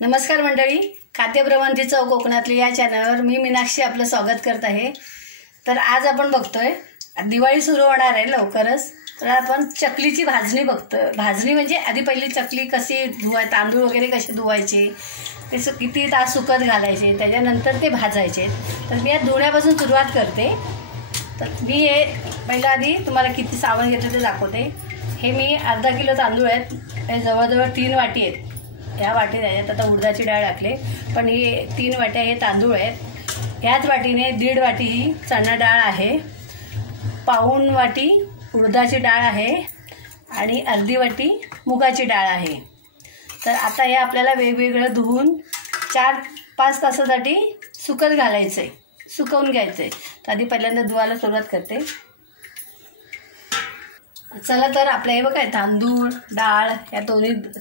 नमस्कार मंडळी, खाद्यप्रवंती चव कोकणातली या चॅनलवर मी मीनाक्षी आपलं स्वागत करत आहे। तर आज आपण बघतोय दिवाळी सुरू होणार आहे लवकरच, तर आपण चकलीची भाजणी बघतोय। भाजणी म्हणजे आधी पहिली चकली कशी तांदूळ वगैरे कसे धुवायचे, ते किती तास सुकत घालायचे, त्याच्यानंतर ते भाजायचे। तर मी या धुण्यापासून सुरुवात करते। तर मी हे पहिला आधी तुम्हाला किती सामान घेतलं ते दाखवते। हे मी अर्धा किलो तांदूळ आहेत, हे जवळजवळ 3 वाटी आहेत। ह्या वाटीत आहेत, आता उडदाची डाळ टाकले, पण हे 3 वाट्या हे तांदूळ आहेत। ह्याच वाटीने 1.5 वाटी ही चणा डाळ आहे, पाऊण वाटी उडदाची डाळ आहे आणि अर्धी वाटी मुगाची डाळ आहे। तर आता हे आपल्याला वेगवेगळं धुवून 4-5 तासासाठी सुकत घालायचं आहे, सुकवून घ्यायचं आहे। तर आधी पहिल्यांदा धुवायला सुरुवात करते। चला तर आपल्या हे बघा तांदूळ डाळ या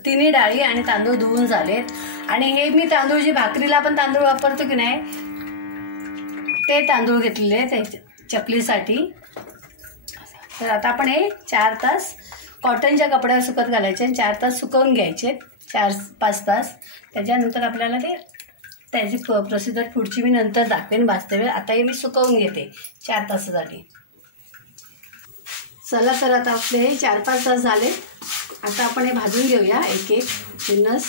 तिन्ही डाळी आणि तांदूळ धुवून झालेत। आणि हे मी तांदूळ जे भाकरीला आपण तांदूळ वापरतो की नाही, ते तांदूळ घेतलेले आहेत चकलीसाठी। तर आता आपण हे 4 तास कॉटनच्या कपड्यावर सुकत घालायचे, 4 तास सुकवून घ्यायचे, 4-5 तास। त्याच्यानंतर आपल्याला त्याची प्रोसिजर पुढची मी नंतर दाखवेन भाजते वेळ। आता हे मी सुकवून घेते 4 तासासाठी। चला तर आता आपले हे 4-5 तास झाले। आता आपण हे भाजून घेऊया एक एक जिन्नस।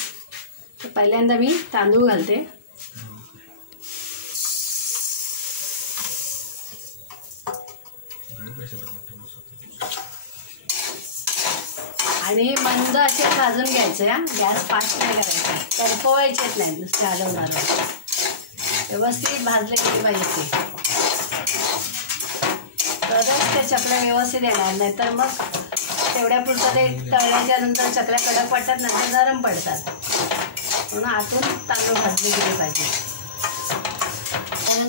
तर पहिल्यांदा मी तांदूळ घालते, आणि मंद असे भाजून घ्यायचे। गॅस फास्ट नाही करायचा, करपवायचेच नाही, नुसते हलवणार, व्यवस्थित भाजले गेले पाहिजे, तरच ते चकल्या व्यवस्थित येणार। नाही तर मग तेवढ्यापुरतं ते तळल्याच्या नंतर चकल्या कडक पडतात, नंतर नरम पडतात, म्हणून आतून तांदूळ भाजले गेले पाहिजे।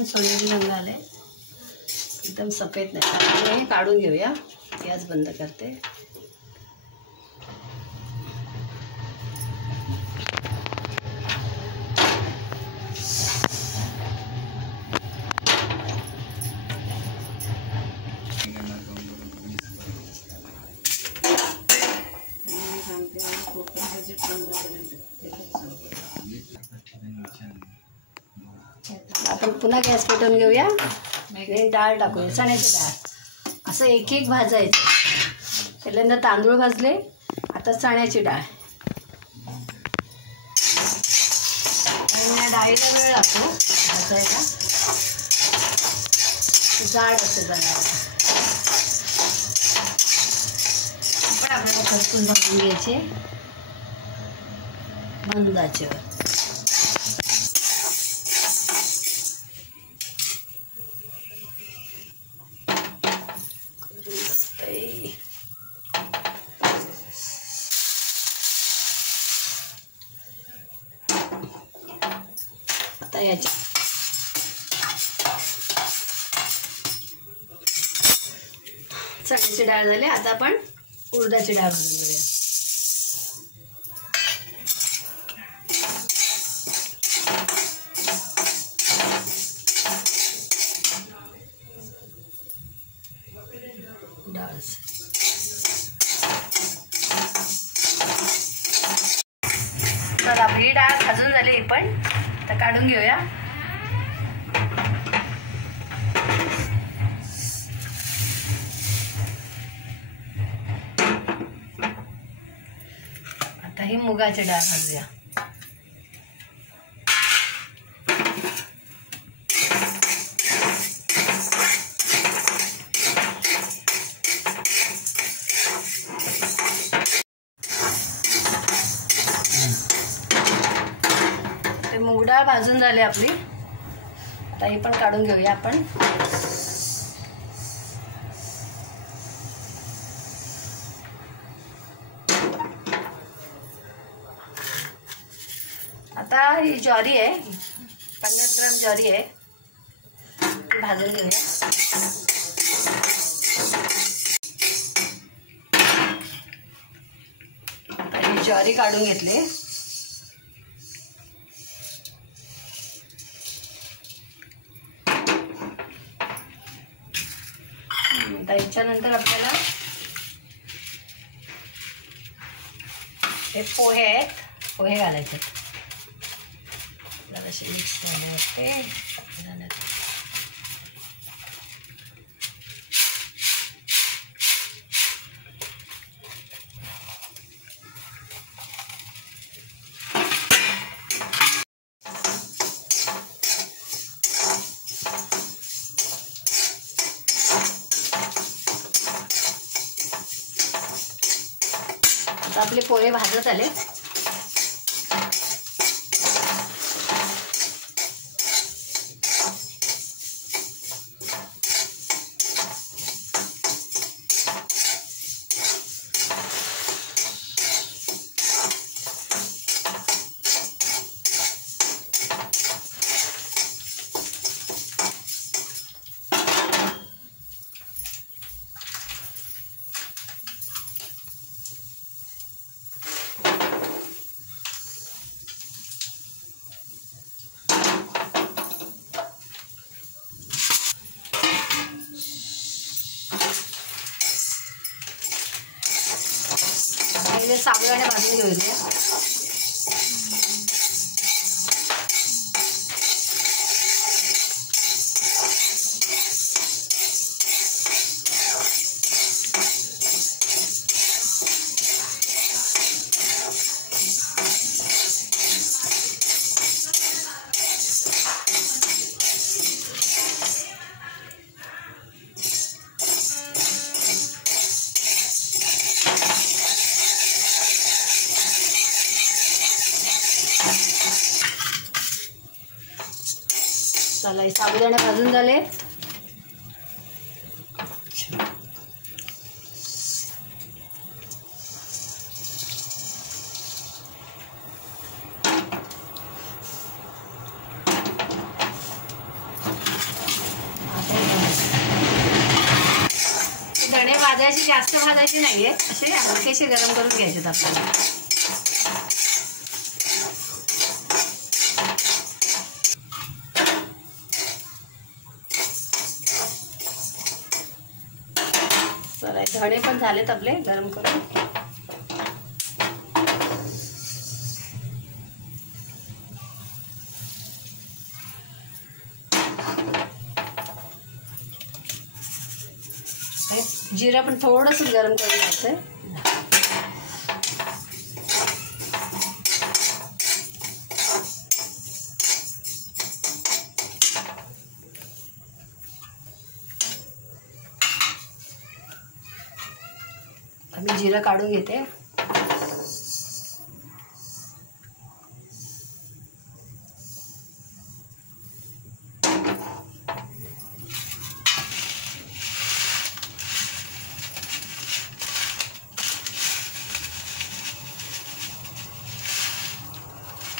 सोनेरी रंग आले, एकदम सफेद नाही। हे काढून घेऊया, गॅस बंद करते। आपण पुन्हा गॅस पेटवून घेऊया, डाळ टाकूया, चण्याची डाळ। असं एक एक भाजायचं। पहिल्यांदा तांदूळ भाजले, आता चण्याची डाळ। आणि या डाळीला वेळ लागतो भाजायला, जाड असते जरा, पण आपल्याला खरपूस भाजून घ्यायचे मंद आचेवर। आता याच्या चण्याची डाळ झाली, आता आपण उडदाची डाळ भाजून घेऊया। तर आपली डाळ भाजून झाली, पण आता काढून घेऊया। आता ही मुगाची डाळ भाजूया। मूग डाळ भाजून झाली आपली, आता ही पण काढून घेऊया आपण। आता ही ज्वारी आहे, 50 ग्राम ज्वारी आहे, भाजून घेऊया। आता ही ज्वारी काढून घेतली। त्याच्यानंतर आपल्याला हे पोहे आहेत, पोहे घालायचे। जराशी मिक्स झाले आपले पोहे भाजत आले. साबुदाणे भाजून घेऊया. चला हे साबुदाणे भाजून झाले. धणे भाजायचे, जास्त भाजायचे नाहीये, असे हलकेसे गरम करून घ्यायचे आपल्याला. धणे पण झालेत आपले गरम करून. जिरा पण थोडंसं गरम करून घ्यायचं. मी जिरं काढून घेते.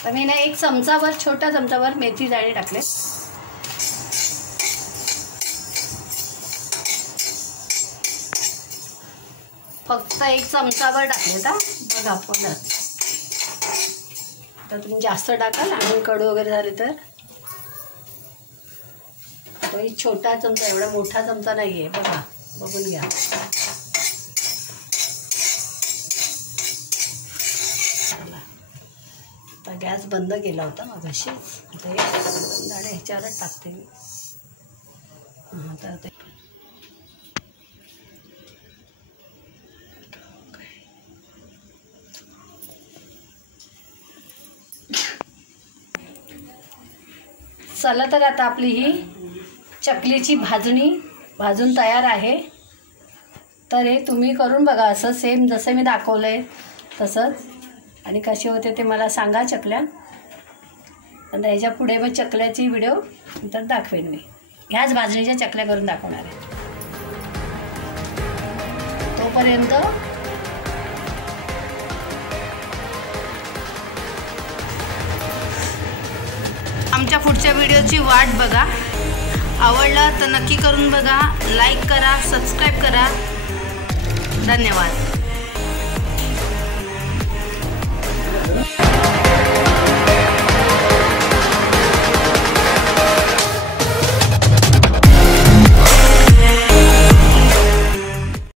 तर मी ना एक चमचाभर, छोटा चमचाभर मेथी दाणे टाकले. फक्त एक चमचाभर टाकले का बघा. परत तर तुम्ही जास्त टाकाल आणि कडू वगैरे झाले तर. तो एक छोटा चमचा, एवढा मोठा चमचा नाही आहे बघा, बघून घ्या. आता गॅस बंद केला होता मगाशी. आता हे दाणे ह्याच्यावरच टाकते मी. आता चला तर आता आपली ही चकलीची भाजणी भाजून तयार आहे. तर हे तुम्ही करून बघा असं सेम जसं मी दाखवलं आहे तसंच. आणि कसे होते ते मला सांगा चकल्या. आणि ह्याच्या पुढे मग चकल्याची व्हिडिओ नंतर दाखवेन मी. ह्याच भाजणीच्या चकल्या करून दाखवणार आहे. तोपर्यंत आमच्या पुढच्या व्हिडिओची वाट बघा. आवडला तर नक्की करून बघा. लाईक करा, सबस्क्राईब करा. धन्यवाद.